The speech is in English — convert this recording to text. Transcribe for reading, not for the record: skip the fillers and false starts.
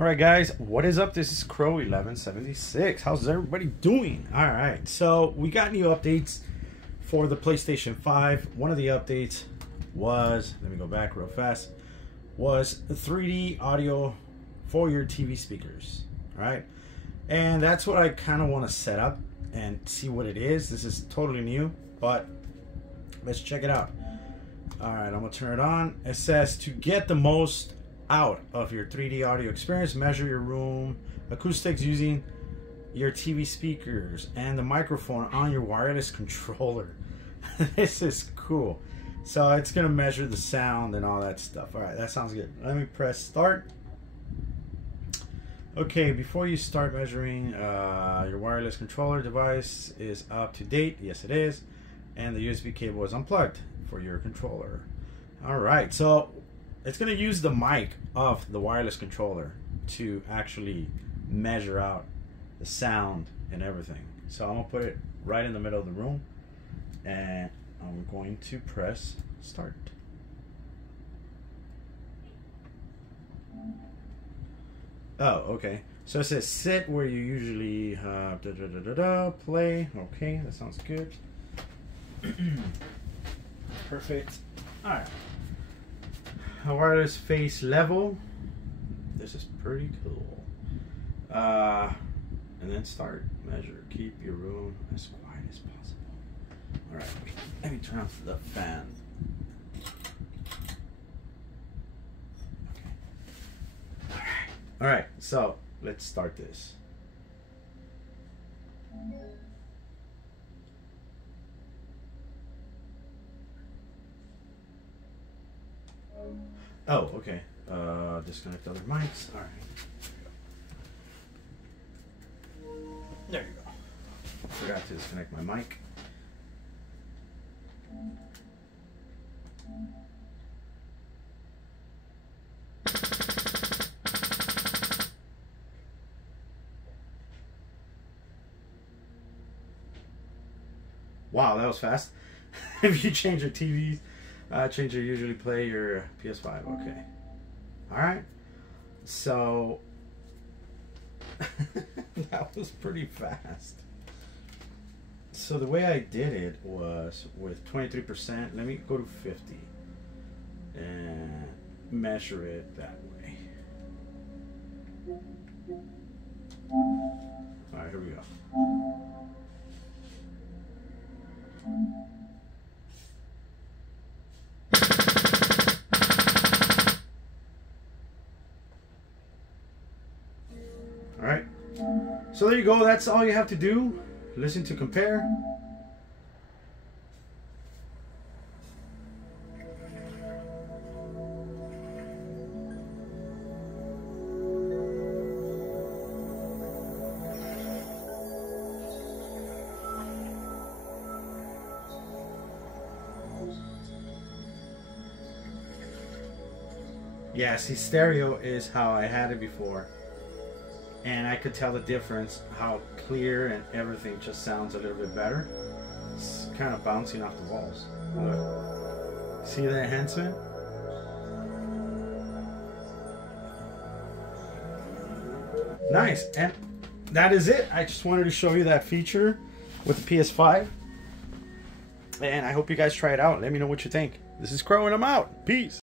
Alright guys, what is up? This is Crow1176. How's everybody doing? Alright, so we got new updates for the PlayStation 5. One of the updates was, let me go back real fast, was 3D audio for your TV speakers. Alright, and that's what I kind of want to set up and see what it is. This is totally new, but let's check it out. Alright, I'm going to turn it on. It says to get the most out of your 3D audio experience, measure your room acoustics using your TV speakers and the microphone on your wireless controller. This is cool. So it's gonna measure the sound and all that stuff. All right, that sounds good. Let me press start. Okay, before you start measuring, your wireless controller device is up to date. Yes, it is. And the USB cable is unplugged for your controller. All right, so it's going to use the mic of the wireless controller to actually measure out the sound and everything. So I'm going to put it right in the middle of the room and I'm going to press start. Oh, okay. So it says sit where you usually play. Okay, that sounds good. Perfect. All right. A wireless face level. This is pretty cool. And then start measure. Keep your room as quiet as possible. All right. Let me turn off the fan. Okay. All right. So let's start this. Oh, okay. Disconnect other mics. All right. There you go. Forgot to disconnect my mic. Wow, that was fast. If you change your TVs, change your usually play your PS5. Okay. All right. So that was pretty fast. So the way I did it was with 23%. Let me go to 50 and measure it that way. All right, here we go. All right, so there you go. That's all you have to do. Listen to compare. Yeah, see, stereo is how I had it before. And I could tell the difference, how clear and everything just sounds a little bit better. It's kind of bouncing off the walls. Look. See the enhancement? Nice. And that is it. I just wanted to show you that feature with the PS5. And I hope you guys try it out. Let me know what you think. This is Crow and I'm out. Peace.